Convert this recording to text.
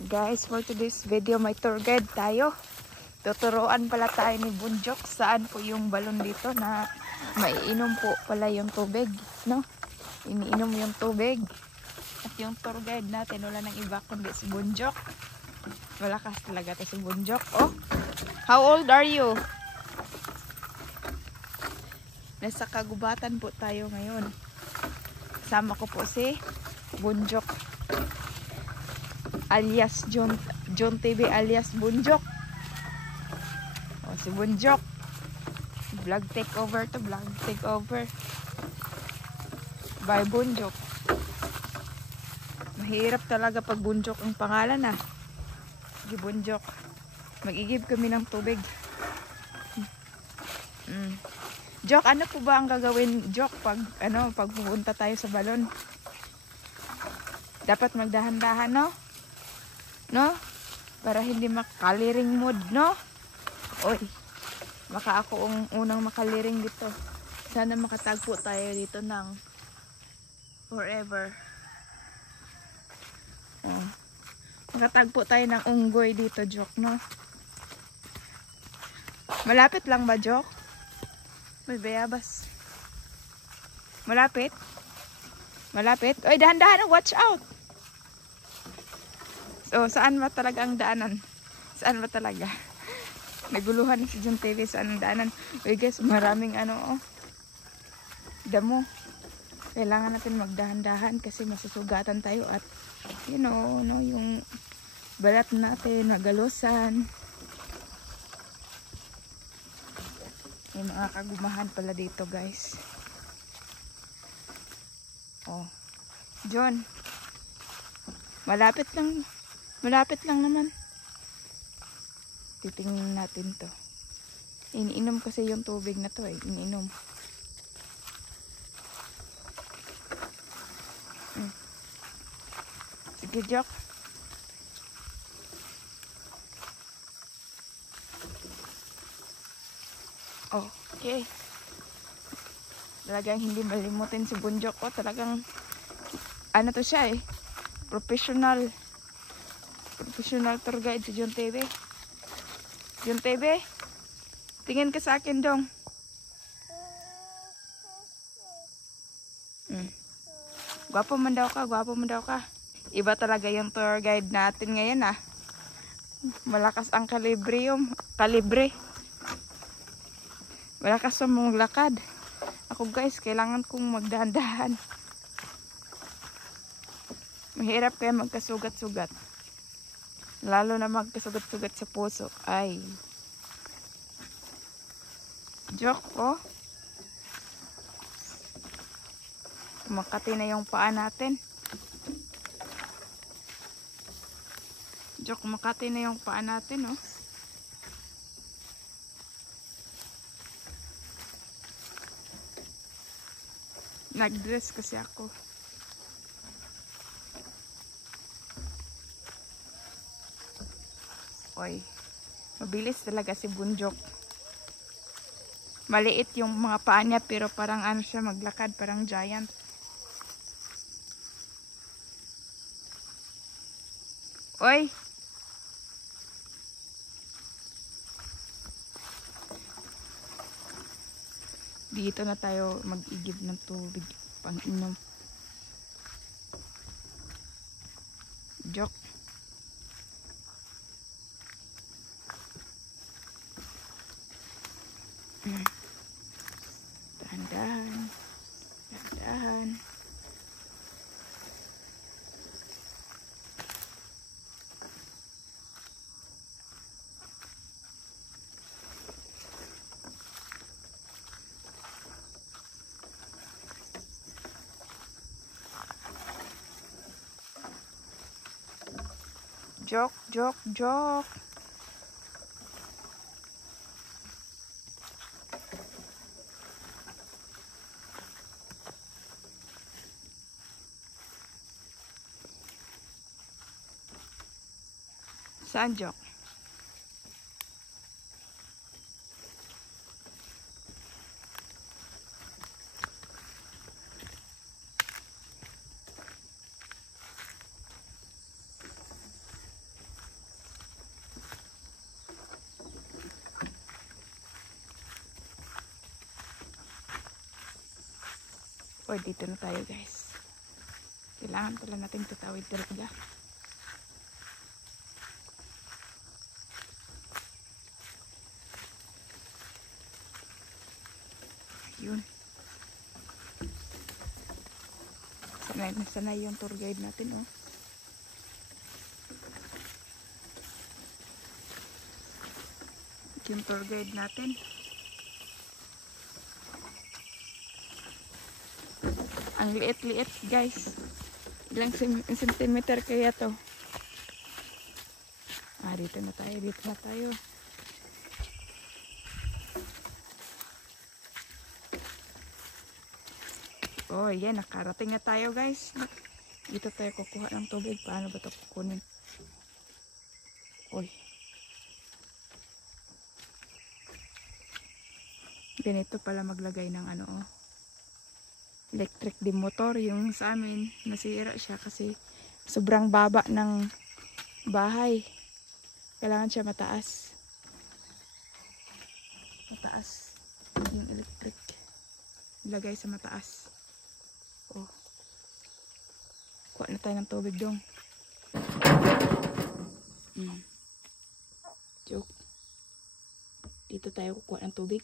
Guys, for today's video may tour guide tayo. Tuturuan pala tayo ni Bunjok saan po yung balon dito na maiinom po pala yung tubig, no? Iniinom yung tubig. At yung tour guide natin wala nang iba kundi si Bunjok. Malakas talaga to si Bunjok. Oh, how old are you? Nasa kagubatan po tayo ngayon. Kasama ko po si Bunjok alias John TV alias Bunjok. Oh, si Bunjok. Vlog takeover to vlog takeover by Bunjok. Mahirap talaga pag Bunjok ang pangalan ah. Si Bunjok. Mag-igib kami ng tubig. Jok, ano po ba ang gagawin, Jok, pag pupunta tayo sa balon? Dapat magdahan-dahan, no? No? Para hindi makaliring mood, no? Oy, baka ako ang unang makaliring dito. Sana makatagpo tayo dito ng forever. Oh. Makatagpo tayo ng unggoy dito, Jok, no? Malapit lang ba, Jok? May bayabas. Malapit? Malapit? Oy, dahan-dahan, watch out! So, saan ba talaga ang daanan? Saan ba talaga? Naguluhan si John TV saan ang daanan. Uy guys, maraming damo. Kailangan natin magdahan-dahan kasi masusugatan tayo at you know, no, yung balat natin, magalusan. May mga kagumahan pala dito guys. Oh, John, malapit lang naman. Titingnan natin to. Iniinom kasi yung tubig na to eh. Iniinom. Sige, Jok. Oh, okay. Talagang hindi malimutin si Bunjok ko. Talagang ano to siya eh. Professional tour guide si John TV. John TV, tingin ka sa akin dong. Gwapo man daw ka, gwapo man daw ka. Iba talaga yung tour guide natin ngayon ah. Malakas ang kalibre. Malakas ang mong lakad. Ako guys, kailangan kong magdahan-dahan. Mahirap kaya magkasugat-sugat. Lalo na magkasugat-sugat sa puso. Ay. Jok, oh. Makati na yung paa natin. Jok, makati na yung paa natin, oh. Nag-dress kasi ako. Oy, mabilis talaga si Bunjok. Maliit yung mga paa niya pero parang ano siya maglakad, parang giant. Oy! Dito na tayo mag-igib ng tubig pang inom. Jok. Dahan-dahan. Dahan-dahan. Jok, Jok, Jok. Saan, Jok? Or dito na tayo guys. Kailangan pala natin tutawid talaga. Ayun. Sanay yung tour guide natin, oh. Yung tour guide natin. Ang liit-liit guys. Ilang centimeter kaya to? Dito na tayo, dito na tayo. Oh, yan, nakarating na tayo guys. Dito tayo kukuha ng tubig. Paano ba ito kukunin? Uy. Ganito pala maglagay ng ano, oh. Electric di motor. Yung sa amin, nasira siya kasi sobrang baba ng bahay. Kailangan siya mataas. Mataas. Yung electric. Ilagay sa mataas. Oh. Kuha na tayo ng tubig dong. Joke. Dito tayo kukuha ng tubig.